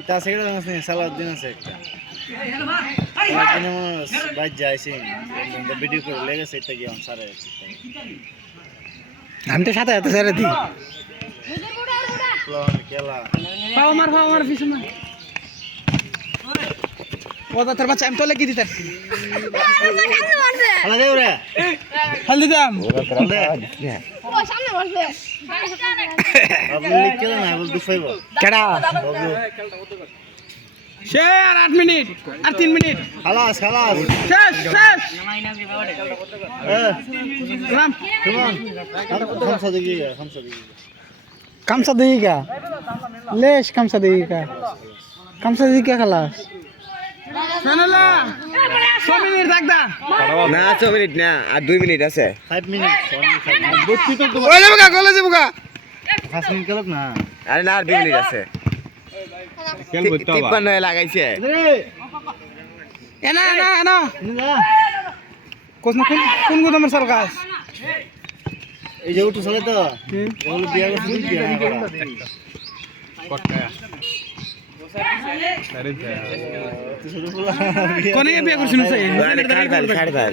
এটা আছে কেন সালাউদ্দিন আছে একটা বাইর যাইছি ভিডিও করে লেগেছে এটা কি সারে আমি তো সাথে সাথে ছেড়ে দিই খেলা পাও মার পিছনে ও তোর বাচ্চা আমি তোলে কি দিতে খেলা দেও রে হলদি দাম ও সামনে বসে আপনি খেলা না বল দুফাইব কেডা সে আর 8 মিনিট আর 3 মিনিট খালাস শেষ রাম কেমন খামসা দেখি kamsa देगा लेश kamsa देगा खलास ফাইনালা 6 মিনিট থাকদা না 6 মিনিট না আর 2 মিনিট আছে 5 মিনিট বুঝছি তো ওই যাবগা গলে যাবগা 5 মিনিট খেলক না আরে না আর 2 মিনিট আছে খেলবো তো 53 লাগাইছে রে এনা না কোন গোদামের সাল গাছ এই যে উঠে চলে তো বল বিয়া করতে বিয়া করা কটকা কোনে বিয়ে করছিস ছাড় দাও